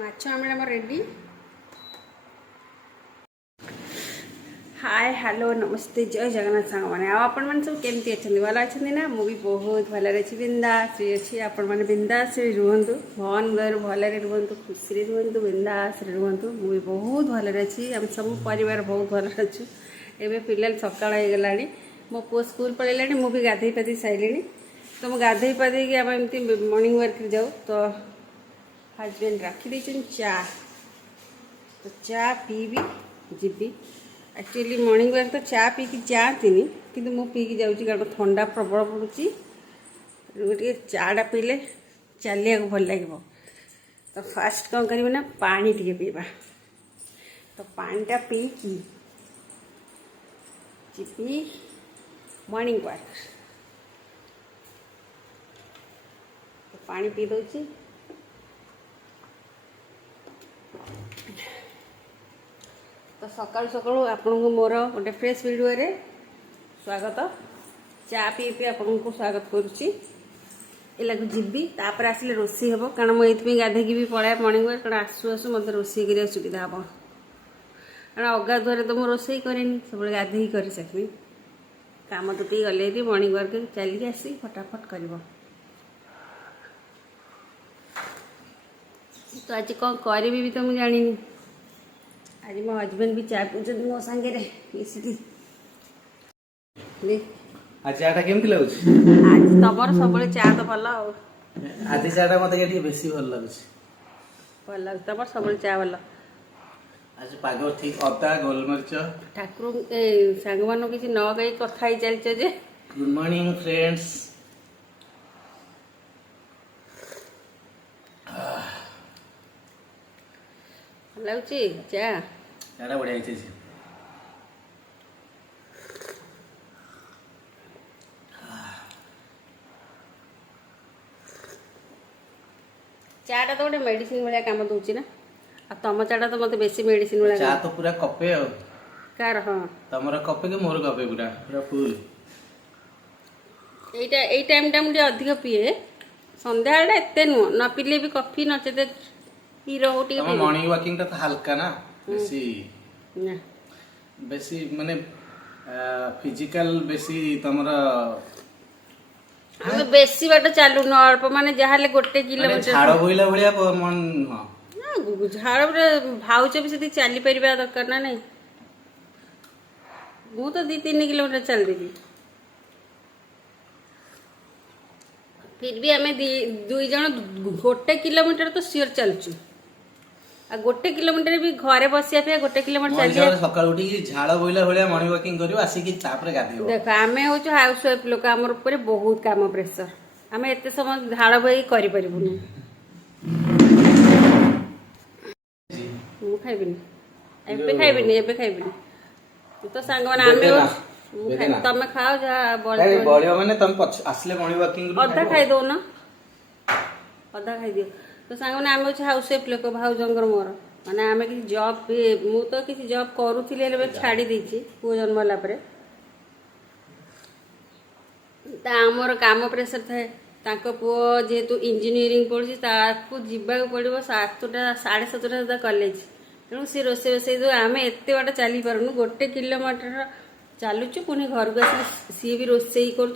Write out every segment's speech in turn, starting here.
ମାଛ ଆମର ready. Hi hello नमस्ते जय जगन्नाथ सांग मैंने आपण मैंने सब केमती अच्छा भल अच्छा ना मुझे बहुत भल अच्छी बिंदास अच्छी आपण मैंने बिंदास रुहतु भगवान दयार भलरे रुहतु खुशी रुहतु बिंदास रुहतु मुझे बहुत भलरे अच्छी आम सब परिवार बहुत भल अच्छु। एवं पिला सकाल हो गला मो पु स्कूल पलैला मुझे गाधे पाधे सारे तो मुझे गाधे पाधे आम एमती मॉर्निंग वर्क जाऊ तो हजबैंड रखी चा तो चा पीबी जीवी एक्चुअली मॉर्निंग वर्क तो चा पी की जाती कि पी की जाऊँगी कारण ठंडा प्रबल पड़ुची गोटे चाटा पीले चलिया भल लगे। तो फास्ट कौन कर ना पानी टे पीवा तो पानीटा पी की जी मॉर्निंग वर्क तो पानी पी दूची। तो सकाल सकाल आपण को मोर गोटे फ्रेश वीडियो रे स्वागत। चा पी पी आपण को स्वागत करुच्ची एला जीवी तापर आसिले रोषे हम कारण मुझे गाधे भी पलाए मॉर्निंग वर्क कारण आसू आसू मत रोषे कर सुविधा हम कारण अगाधुआ तो मुझे रोषे कैनि सब गाधे कर सकमी काम तो गले मॉर्निंग वर्क चलिए आसी फटाफट कर। तो आज कौन करी भी तो मुझे जानी आज मो हजबैंड भी चा पीछे मो सांगे मिसिकी आज चाटा केमती लागुछ आज तमर सब चा तो भल आज चाटा मते के बेसी भल लागुछ भल तमर सब चा भल आज पाग ठीक अदा गोलमरिच ठाकुर सांग मान किसी न कही कथा ही चलछ जे गुड मॉर्निंग फ्रेंड्स लाउची चा चाटा बढ़िया छै चाटा तो गोटे मेडिसिन भाया काम दूची ना आ तम चाटा तो मत बेसी मेडिसिन भाया चा तो पूरा कपे हो कार हां तमरा कपे के मोर कपे पूरा पूरा फुल एटा ए टाइम टा मुझे अधिक पिए संध्या बेला एते नु न पिले भी कॉफी नचते हीरो टी हम मॉर्निंग वॉकिंग ता हल्का ना बेसी ना बेसी माने फिजिकल बेसी तमरा हम बेसी बाट चालू न अल्प माने जहाले गोटे किलोमीटर झाड़ बोइला भलिया मन हां झाड़ भाउच भी से चली परिबा दरकार ना नहीं मु तो 2-3 किलोमीटर चल देबी फिर भी आम दुई जन गोटे किलोमीटर तो सियोर चलचु आ गोटे किलोमीटर भी घरे बसिया पे गोटे किलोमीटर चलिए सकाळ उठी झाड़ बोइला भलिया मॉर्निंग वॉकिंग करियो आसी कि तापर गाधेबो देख आमे होचु हाउस वाइफ लोक हमर ऊपर बहुत काम प्रेशर आमे एते समय झाड़ बोई करि परिबुनी मु खाइबिनी एबे खाइबिनी तो सांग माने आमे तमे खाओ जा बळियो माने तम आसले मॉर्निंग वॉकिंग अधा खाई दो ना अधा खाई दियो तो सांग माने आमे हाउस वाइफ लोक भाउजंगर मोर माने आमे कि जॉब मु तो किसी जॉब करूथिले ले छाड़ी देछि पु जन्म होला परे ता हमर काम प्रेशर थाए ताको पुओ जेतु इंजीनियरिंग पढुछि ताकू जिबा पड़िबो 7टा 7:30 सुधा कॉलेज तेणु सी रोसे जो आमे एते बाटा चली पारुनु गोटे किलोमीटर चलुचु पुणी घर को आस सी भी रोसे कर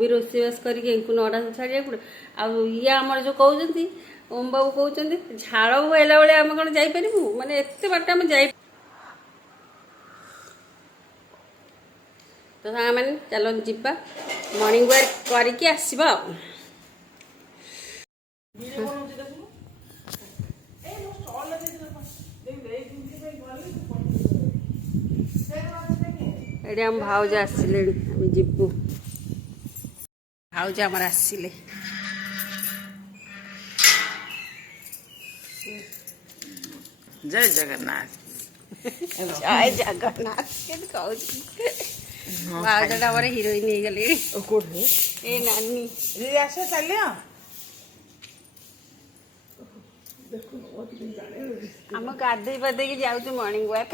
भी रोसेबास करके 9टा छाड़िया पड़े आमर जो कहते ओम बाबू कहते झाड़ बोला बेले आम कौन जापर माने एत बाट आम जा तो साग मैंने चल जा मॉर्निंग वॉक करके आसवा ये आम भाउज आसिले आम जीवु भाउज आमर आसिले जय जगन्नाथ जय जगन्नाथ कहूँ भाउजटा आम हिरोइन हो गले ए नानी आस चल आम गाधे पाधे जाऊँ मॉर्निंग वॉक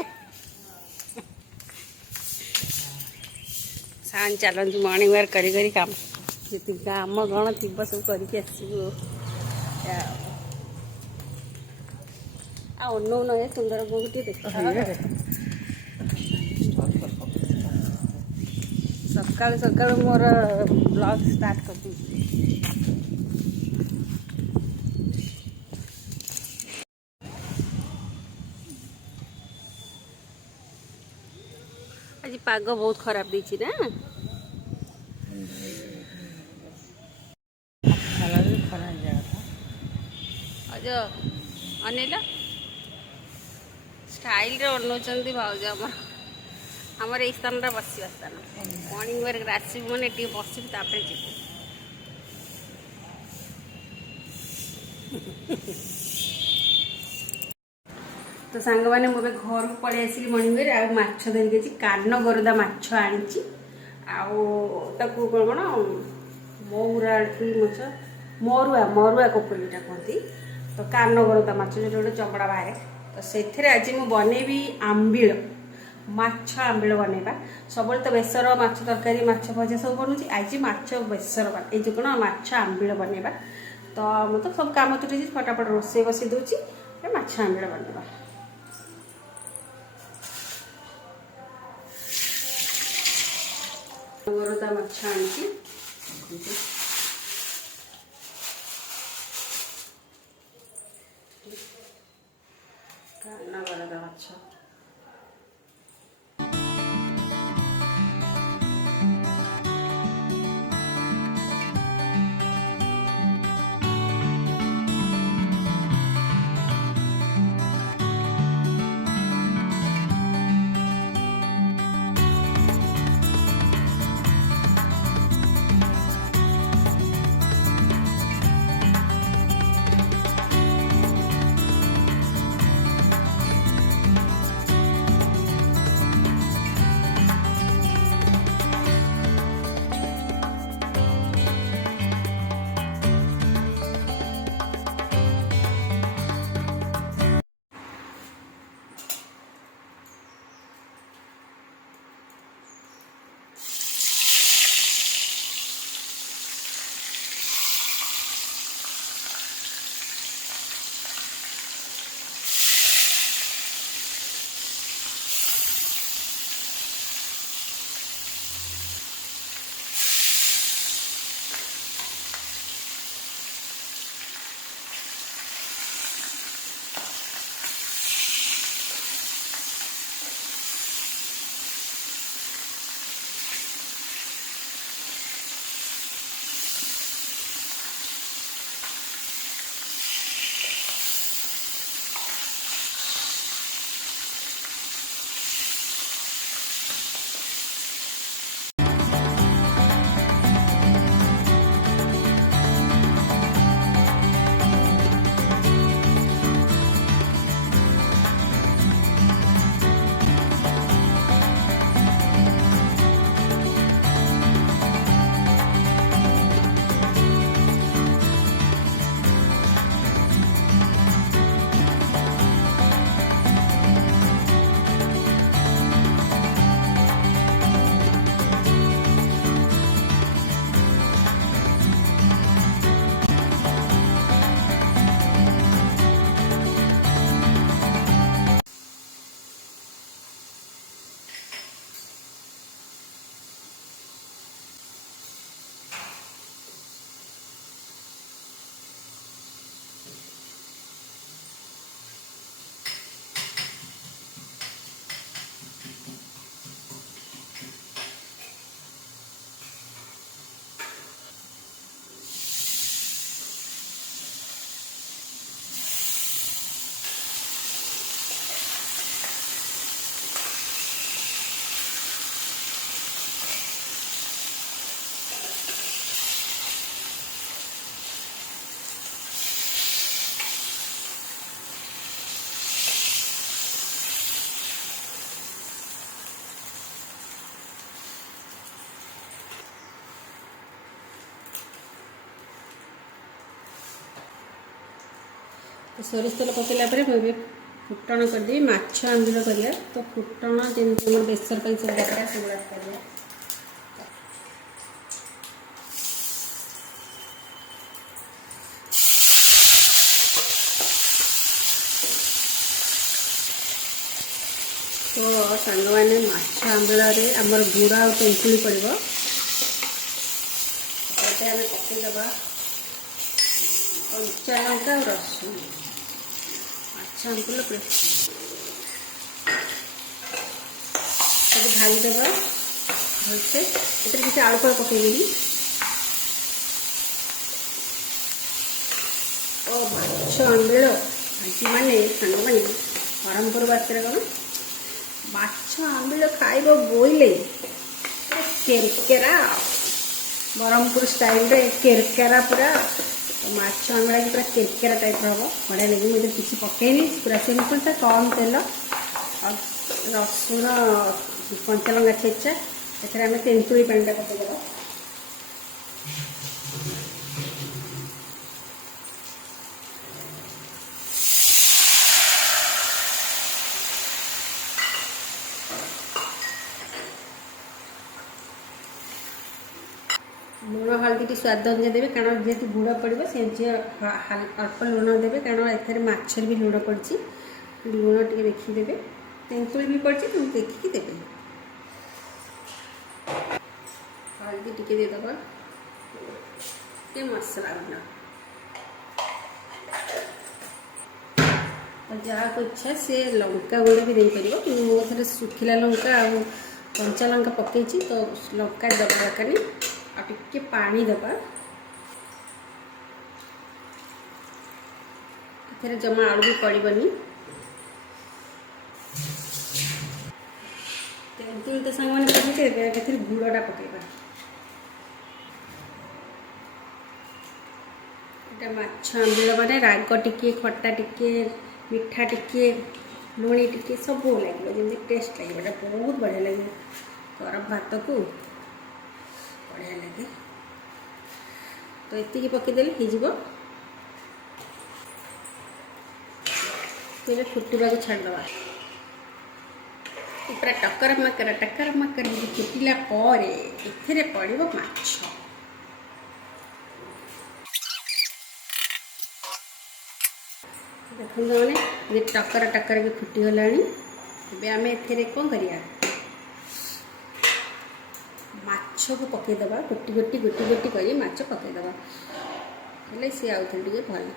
सान चलती मॉर्निंग वॉक करी काम जी काम कौन थी सब करके आसबू ଅନଉନ ଏ ସୁନ୍ଦର ବୋହୂ ଟିକେ ଦେଖ। ସକାଳୁ ସକାଳୁ ମୋର ବ୍ଲଗ୍ ଷ୍ଟାର୍ଟ କରିଦେଇଛି। ଆଜି ପାଗ ବହୁତ ଖରାପ ଦେଇଛି ନା। ଅନେଇଲ ଷ୍ଟାଇଲରେ ଅନଉଛନ୍ତି ଭାଉଜ ଆମର ଏଇ ସ୍ଥାନଟା ବସିବା ସ୍ଥାନ। ମର୍ଣ୍ଣିଂ ୱାର୍କରେ ଆସିବୁ ମାନେ ଟିକେ ବସିବୁ ତାପରେ ଯିବୁ। ତ ସାଙ୍ଗମାନେ ମୁଁ ଏବେ ଘରକୁ ପଳେଇ ଆସିଲି ମର୍ଣ୍ଣିଂ ୱାର୍କରେ। ଆଉ ମାଛ ଧରିକି ଅଛି, କାନ ଗରଦା ମାଛ ଆଣିଛି। ଆଉ ତାକୁ କ'ଣ ମଉରାଠି ମାଛ ମରୁଆ କୋକଳିଟା କୁହନ୍ତି। ତ କାନ ଗରଦା ମାଛ ଯେଉଁଟା ଗୋଟେ ଚମଡ଼ା ବାହାରେ। ତ ସେଥିରେ ଆଜି ମୁଁ ବନେଇବି ଆମ୍ବିଳ, ମାଛ ଆମ୍ବିଳ ବନେଇବା। ସବୁବେଳେ ତ ବେସର ମାଛ ତରକାରୀ ମାଛ ଭଜା ସବୁ ବନୁଛି, ଆଜି ମାଛ ବେସର ଏଇ ଯେଉଁ କ'ଣ ମାଛ ଆମ୍ବିଳ ବନେଇବା। ତ ମୁଁ ତ ସବୁ କାମ ତୁଟେଇଛି, ଫଟାଫଟ ରୋଷେଇ ବସେଇ ଦେଉଛି, ମାଛ ଆମ୍ବିଳ ବନେଇବା। ଗରଦା ମାଛ ଆଣିଛି, କାନ ଗରଦା ମାଛ। ସୋରିଷ ତେଲ ପକାଇଲା ପରେ ମୁଁ ଏବେ ଫୁଟଣ କରିଦେବି। ମାଛ ଆମ୍ବିଳ କରିବା, ତ ଫୁଟଣ ଯେମିତି ଆମର ବେସର ପାଇଁ ସବୁ ଦରକାର ସେଗୁଡ଼ା କରିବା। तो सांग मैंने माछ आंबल आमर गुड़ आ तेंतुली पड़ो आम पकईदबा कंचा लंका और रसुण माछ आंबल भाईदबा भलसे एतिर किसी आलू फल पकईदेवी और माछ आंबल आज मैंने सांग मैंने ब्रह्मपुर बातरे कौन माछ आंबल खाइब बोइले केरकेरा ब्रह्मपुर स्टाइल रे केरकेरा पूरा तो माछ आंबला की पूरा केरकेरा टाइप हम बढ़िया लगे मुझे किसी पकईनी पूरा सिंपल था कम तेल और रसुण कंचा लंका छेचा एथेर आम तेंतुली पानी पकईदेवा लुण हल्दी स्वाद अनुसार देवे कारण जेहतु गुड़ पड़ो से अल्प लुण देवे कारण एथेर माछर भी लुण पड़ी लुण टे देखीदे तेंतुली भी पड़ी तुम देखिकी देवे हल्दी टी देदबा ये मसला गुंड जहाँ को इच्छा सी लंका गुंड भी देपर कि मुझे सुखिला लंका आ कंचा लंका पकई तो लंका दबा दरकार आ टिके पानी दबा एथेर जमा आलू भी पड़बनी तेंतुली तो सांग मैंने पकईदे गुड़टा पकईबा माछ आंबल मैंने राग टिके खट्टा टिके मिठा टिके लुणी टिके सब लगे जमी टेस्ट लगे बहुत बढ़िया लगे गरम भात को बढ़िया लगे तो ये पकईदेले हो फुटवा को छाड़दवा पूरा टकर मकर फुटिला एथिरे पड़ो माछ देखो मैंने टकर भी फुटीगला आम ए कौन करिया माछ को पकईदबा गोटी गोटी गोटी गोटी कर माछ पकईदबा हेल्ले सी आउ थे टे भल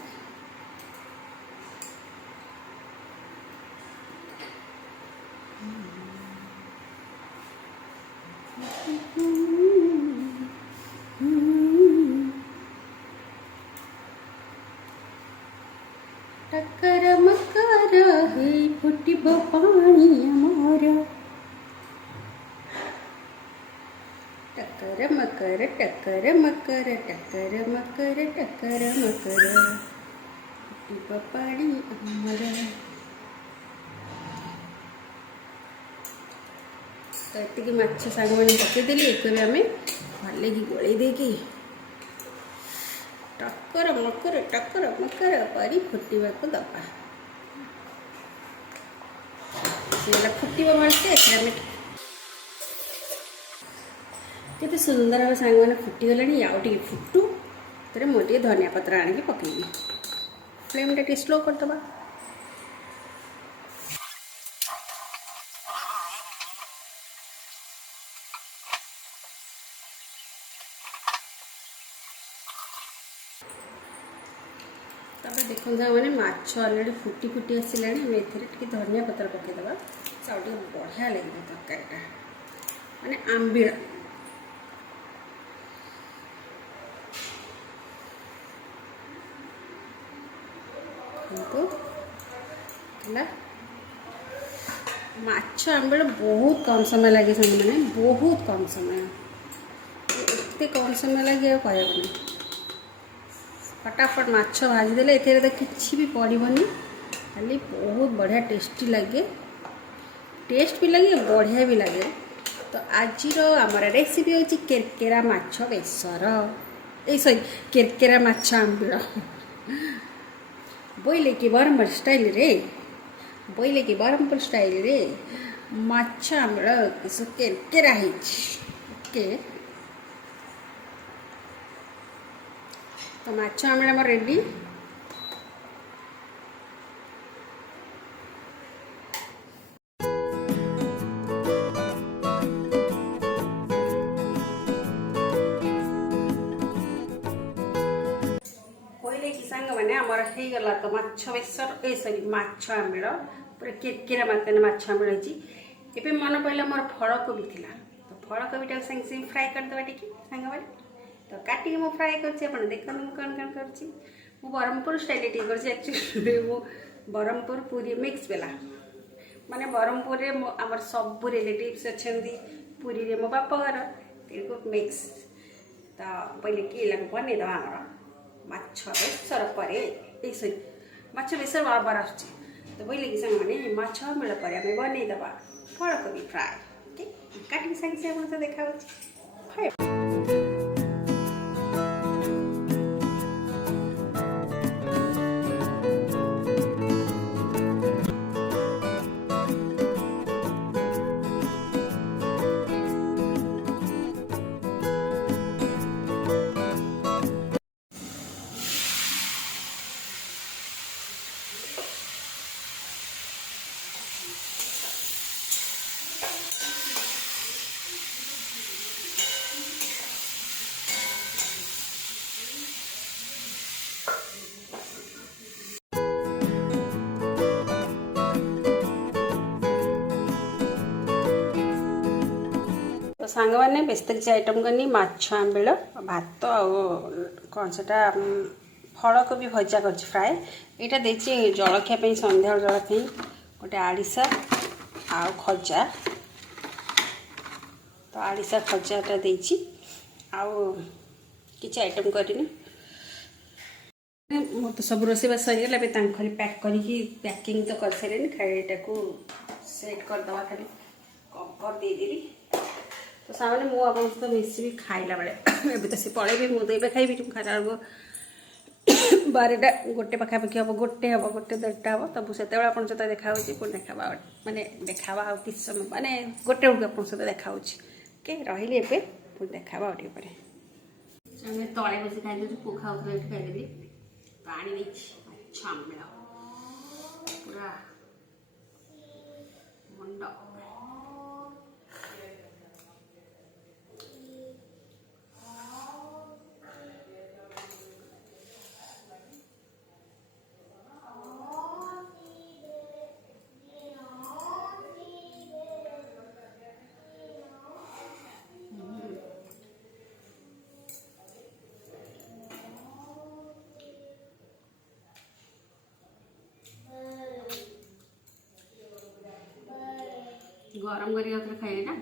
टकर मकर हे फुटब पानी अमर टकर मकर टकर मकर टकर मकर टकर मकर फुटब पानी अमर तो ये माछ सांग मैंने पकईदेली एक आम भले कि गोल देकी टकर मकर परी फुटवा को दबा फुटब भलसे केते सुंदर भाव सांग मैंने फुटीगले आउ टे फुटू तो मुझे धनिया पत्र आनिक पकईबी फ्लेम टे स्लो करदबा तब देखो मैंने माछ अलरेडी फुटी फुटी आसला टे धनिया पत्र पकईदबा से आगे बढ़िया लगे तरकारीटा माने आंबिल माछ आंबिल बहुत कम समय लगे मैंने बहुत कम समय एत कम समय लगे कहनी फटाफट माछ भाजीदे ए तो किसी भी पड़ोनी खाली बहुत बढ़िया टेस्टी लगे टेस्ट भी लगे बढ़िया भी लगे तो आज आमर रेसिपी हूँ केरकेरा माछ बेसर ए सॉरी केरकेरा माछ आंबिल बोइले कि ब्रह्मपुर स्टाइल रे माछ आंबिल केरकेरा ओके तो माछ आंबिल आम रेडी मैंने आमर हो गला तो माछ बेसर ए सॉरी माछ आंबिल पूरा किरकिरा माछ आंबिल होती एबे मन पड़ला मोर फल कोबी थिला तो फल कोबीटा संगे संगे फ्राए करदेवा टिके सांग मैंने तो काटिक मु फ्राए करछि अपन देखन मु कौन कौन करछि मु ब्रह्मपुर स्टाइल टी करछि एक्चुअली मु ब्रह्मपुर पूरी मिक्स बेला माने ब्रह्मपुर रे हमर सब रिलेटिव्स अछंदी पूरी रे मो बाप घर तेको मिक्स तो पहले के लग बने दवा हमर माछ बेसर परे ए सॉरी माछ बेसर बार आछे तो पहले कि संग माने माछ मिल परे हमें बने दवा फल कोबी फ्राई ठीक काटिक संग से अपन देखाउ तो सांग मैंने बेस तक आइटम करनी माछ आंबिल भात कौन से फल को भी भजा कर फ्राए यहाँ देखिए जलखिया सन्ध्या जलखिया गोटे आड़िशा आ खजा तो आड़िशा खजाटा देची किसी आइटम करनी मोर तो सब रोसे सरीगला खाली पैक करके पैकिंग तो कर सारे खाइटा को सेट करदे खाली कवर देदेवी तो सामने मु आप सहित मिसि खाइला बेले ए तो सी पलैबी मुझे खाइबी खाला बेलू 12टा गोटे पखापाखि हम गोटे हम गोटे 1:30 हम तब से आप सहित देखा पुणी देखा माने देखा कि समय माने गोटे बेलू आप सहित देखा ओके रही ए पुणी देखा पे तले बस खाई पु खाऊ खाईदेवी पानी माछ आंबिल पूरा मुंड गरम करके खाइए ना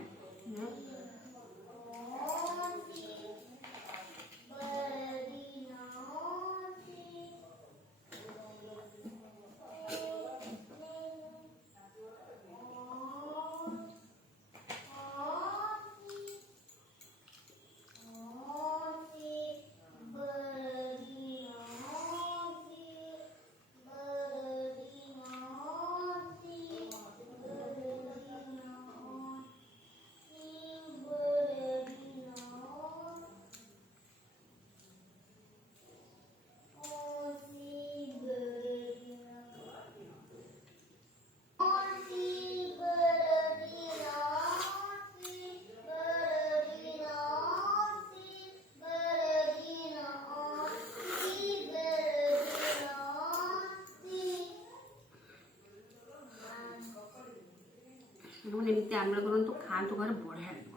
एमती आंबिल करूँ तो खातु घर बढ़िया लगे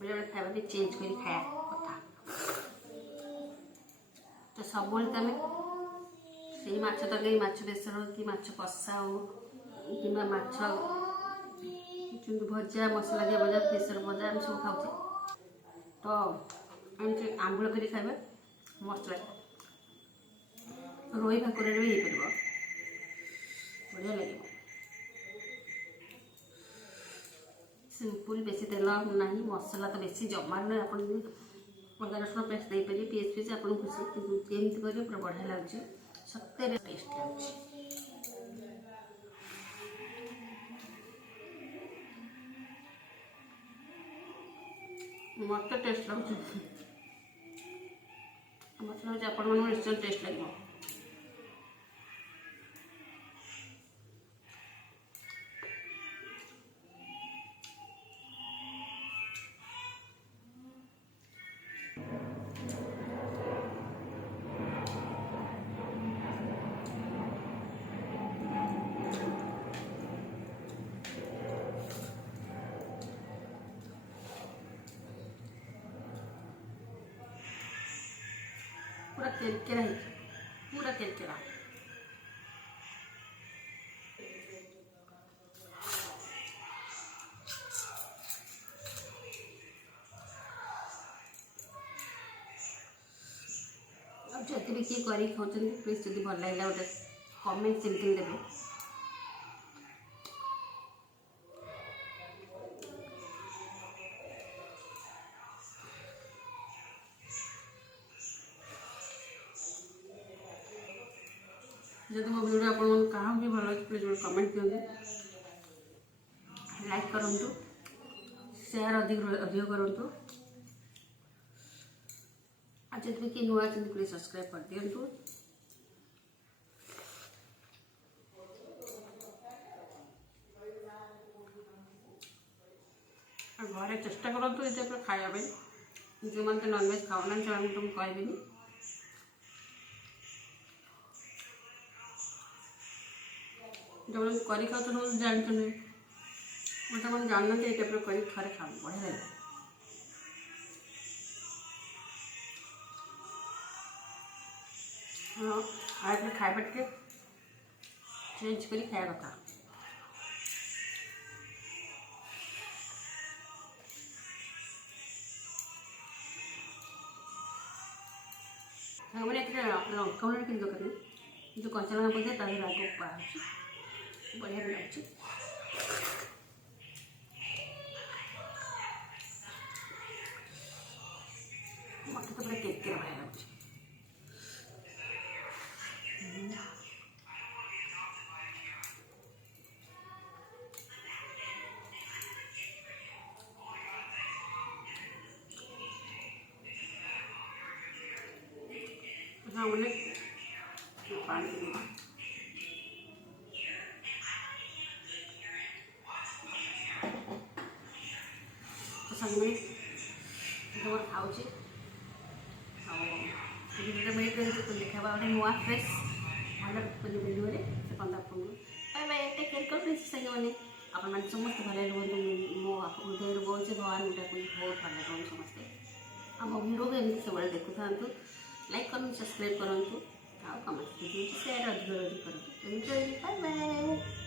बेले बेले खावा भी चेंज कर खाया कथा तो सब से माछ तरकारी माछ बेसर कि माछ कषा हो कि भजा मसला दिया भजा बेसर भजा आम सब खाऊ तो एमती आंबिल कर खाइबा मस्त लगे रोही भाकुर भी हो पार बढ़िया लगे सिंपल बेसी तेल ना मसला तो बेसी जमा ना आप अदा रसुण पेस्ट दे पारे पीस पीस आप खुशी एमती करेंगे पूरा बढ़िया लगे सत्य टेस्ट लगे मत टेस्ट लगे मत लगे आप निश्चय टेस्ट लगे पूरा केरकेरा है, पूरा केरकेरा। अब जब भी किए कर खाऊँ प्लीज जब भल लगे गोटे कमेंट सेमती देवे। जब मो वीडियो आप क्या भी भल लगे प्लीज गोटे कमेंट दिखाँ, लाइक करूँ, शेयर अधिक अधिक करूँ। आज जब भी किए नुआ प्लीज सब्सक्राइब कर दिंतु। घरे चेष्टा करूँ ये टाइप खाया जो मैंने नॉनवेज खाऊना से तुम कहबी जो मैंने कर खाते जानते नहीं मतलब मैंने जानना ये टाइप कर थे खा बढ़िया लगे। हाँ आज खाଇବା टे चेंज कर खाया कथा। मैंने लंका गुंड कि दरकार जो कंचा लंका पकड़े तार आगे बाहर बढ़िया भी लगे। मत तो पूरा केक बढ़िया लगे। हाँ मैंने पानी तो संगे मोर खाऊँ देखा गोटे नुआ फ्रेश भल भिडियो से पंदा बाय बाय टेक केयर कर संगे मैंने आप समस्त भले रुहतु। मो हृदय बहुत भगवान गुटा बहुत भल रुहन समस्ते आम भिडियो भी एमती सब देखु था। लाइक करूँ, सब्सक्राइब करूँ, कमेंट शेयर अधिक करूँ। Bye bye.